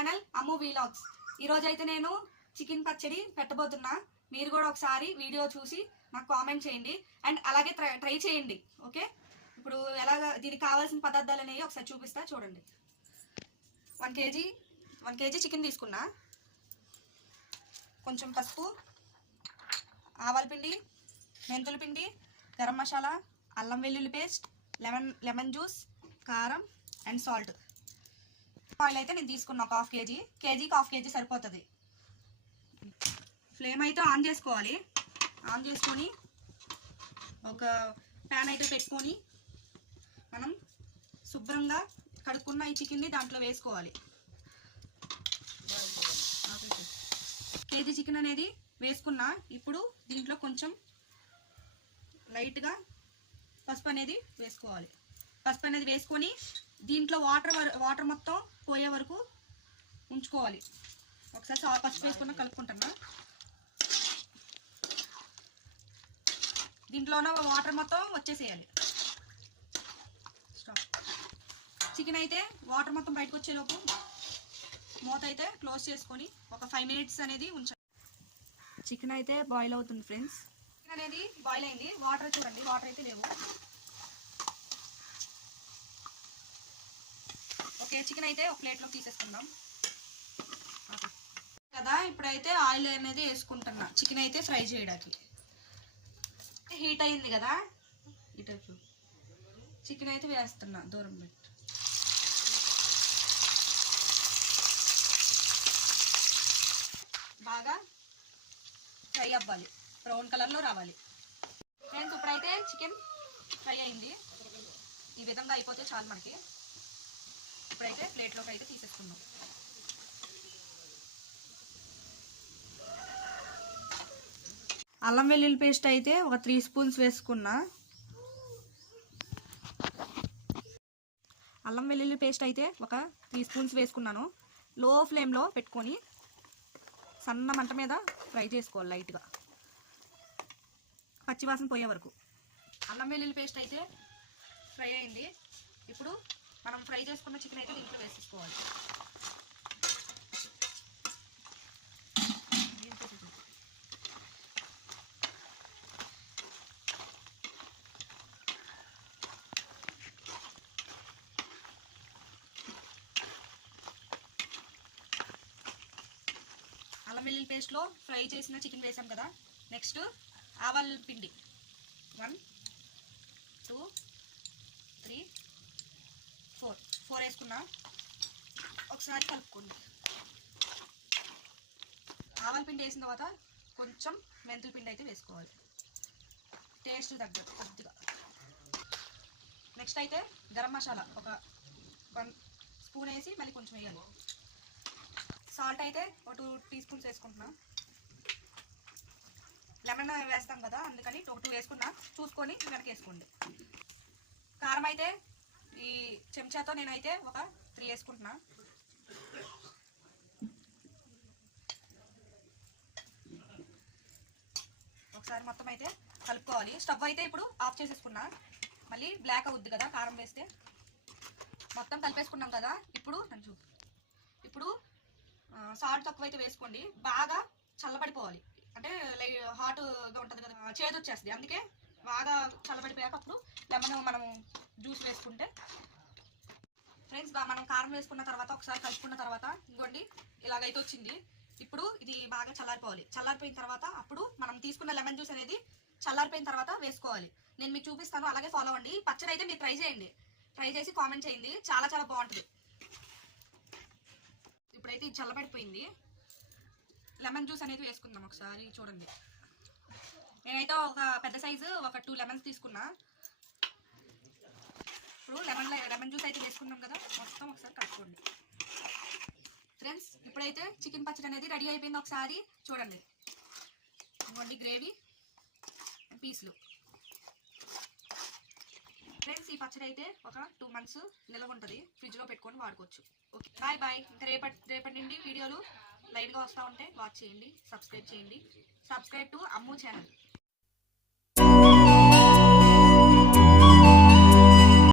Channel అమ్ము vlogs. ఈరోజు అయితే నేను చికెన్ పచ్చడి పెట్టబోతున్నా. మీరు కూడా ఒకసారి వీడియో చూసి నాకు కామెంట్ చేయండి అండ్ అలాగే ట్రై చేయండి. ఓకే, ఇప్పుడు ఎలాగ దీనికి కావాల్సిన పదార్థాలు అనేవి ఒకసారి చూపిస్తా చూడండి. 1 కేజీ చికెన్ తీసుకున్నా. కొంచెం పసుపు, ఆవాల పిండి, మెంతుల పిండి, గరం మసాలా, అల్లం వెల్లుల్లి పేస్ట్, లెమన్ జ్యూస్, కారం అండ్ సాల్ట్. ఆయిల్ అయితే నేను తీసుకున్నా ఒక కేజీకి హాఫ్ కేజీ సరిపోతుంది. ఫ్లేమ్ అయితే ఆన్ చేసుకోవాలి. ఆన్ చేసుకొని ఒక ప్యాన్ అయితే పెట్టుకొని మనం శుభ్రంగా కడుక్కున్న ఈ చికెన్ని దాంట్లో వేసుకోవాలి. కేజీ చికెన్ అనేది వేసుకున్నా. ఇప్పుడు దీంట్లో కొంచెం లైట్గా పసుపు అనేది వేసుకోవాలి. పసుపు అనేది వేసుకొని దీంట్లో వాటర్ మొత్తం పోయే వరకు ఉంచుకోవాలి. ఒకసారి పసుపు వేసుకున్నా కలుపుకుంటున్నా. దీంట్లో ఉన్న వాటర్ మొత్తం వచ్చేసేయాలి. చికెన్ అయితే వాటర్ మొత్తం బయటకు వచ్చేలోపు మూత అయితే క్లోజ్ చేసుకొని ఒక 5 మినిట్స్ అనేది ఉంచాలి. చికెన్ అయితే బాయిల్ అవుతుంది ఫ్రెండ్స్. చికెన్ అనేది బాయిల్ అయింది. వాటర్ చూడండి, వాటర్ అయితే లేవు. ఓకే, చికెన్ అయితే ఒక ప్లేట్లో తీసేసుకుందాం కదా. ఇప్పుడైతే ఆయిల్ అనేది వేసుకుంటున్నా చికెన్ అయితే ఫ్రై చేయడానికి. హీట్ అయింది కదా, ఇటు చికెన్ అయితే వేస్తున్నా. దూరం పెట్టి బాగా ఫ్రై అవ్వాలి, బ్రౌన్ కలర్లో రావాలి. ఫ్రెండ్స్ ఇప్పుడైతే చికెన్ ఫ్రై అయింది. ఈ విధంగా అయిపోతే చాలు మనకి. ఇప్పుడైతే ప్లేట్లోకి అయితే తీసేసుకున్నాం. అల్లం వెల్లుల్లి పేస్ట్ అయితే ఒక 3 స్పూన్స్ వేసుకున్నా. అల్లం వెల్లుల్లి పేస్ట్ అయితే ఒక 3 స్పూన్స్ వేసుకున్నాను. లో ఫ్లేమ్లో పెట్టుకొని సన్న మంట మీద ఫ్రై చేసుకోవాలి లైట్గా, పచ్చివాసన పోయే వరకు. అల్లం వెల్లుల్లి పేస్ట్ అయితే ఫ్రై అయింది. ఇప్పుడు మనం ఫ్రై చేసుకున్న చికెన్ అయితే దీంట్లో వేసేసుకోవాలి. అల్లం వెల్లుల్లి పేస్ట్లో ఫ్రై చేసిన చికెన్ వేసాం కదా. నెక్స్ట్ ఆవాల పిండి 1 2 3 4 వేసుకున్నా. ఒకసారి కలుపుకోండి. ఆవాల పిండి వేసిన తర్వాత కొంచెం మెంతుల పిండి అయితే వేసుకోవాలి, టేస్ట్ తగ్గట్టు కొద్దిగా. నెక్స్ట్ అయితే గరం మసాలా ఒక 1 స్పూన్ వేసి మళ్ళీ కొంచెం వేయాలి. సాల్ట్ అయితే ఒక 2 టీ స్పూన్స్ వేసుకుంటున్నా. లెమన్ వేస్తాం కదా, అందుకని ఒక 2 వేసుకున్నా. చూసుకొని వెనక వేసుకోండి. కారం అయితే ఈ చెంచాతో నేనైతే ఒక 3 వేసుకుంటున్నా. ఒకసారి మొత్తం అయితే కలుపుకోవాలి. స్టవ్ అయితే ఇప్పుడు ఆఫ్ చేసేసుకున్నా. మళ్ళీ బ్లాక్ అవుద్ది కదా కారం వేస్తే. మొత్తం కలిపేసుకున్నాం కదా. ఇప్పుడు సాల్ట్ తక్కువ అయితే వేసుకోండి. బాగా చల్లబడిపోవాలి, అంటే హాట్గా ఉంటుంది కదా, చేదు వచ్చేస్తుంది. అందుకే బాగా చల్లబడిపోయాక అప్పుడు లెమన్ మనం జ్యూస్ వేసుకుంటే. ఫ్రెండ్స్ మనం కారం వేసుకున్న తర్వాత ఒకసారి కలుపుకున్న తర్వాత ఇంకోండి ఇలాగైతే వచ్చింది. ఇప్పుడు ఇది బాగా చల్లారిపోవాలి. చల్లారిపోయిన తర్వాత అప్పుడు మనం తీసుకున్న లెమన్ జ్యూస్ అనేది చల్లారిపోయిన తర్వాత వేసుకోవాలి. నేను మీకు చూపిస్తాను, అలాగే ఫాలో అవ్వండి. పచ్చడి అయితే మీరు ట్రై చేయండి. ట్రై చేసి కామెంట్ చేయండి. చాలా చాలా బాగుంటుంది. ఇప్పుడైతే ఇది చల్లబడిపోయింది. లెమన్ జ్యూస్ అనేది వేసుకుందాం ఒకసారి. చూడండి, నేనైతే ఒక పెద్ద సైజు ఒక 2 లెమన్స్ తీసుకున్నా. ఇప్పుడు లెమన్ జ్యూస్ అయితే వేసుకున్నాం కదా, మొత్తం ఒకసారి కలుపుకోండి. ఫ్రెండ్స్ ఇప్పుడైతే చికెన్ పచ్చడి అనేది రెడీ అయిపోయింది. ఒకసారి చూడండి, ఇవ్వండి గ్రేవీ పీసులు. ఫ్రెండ్స్ ఈ పచ్చడి అయితే ఒక 2 మంత్స్ నిల్వ ఉంటుంది, ఫ్రిడ్జ్లో పెట్టుకొని వాడుకోవచ్చు. Okay, bye. ఇంకా రేపటి నుండి వీడియోలు లైట్గా వస్తూ ఉంటే వాచ్ చేయండి, సబ్స్క్రైబ్ చేయండి. Subscribe to Ammu channel.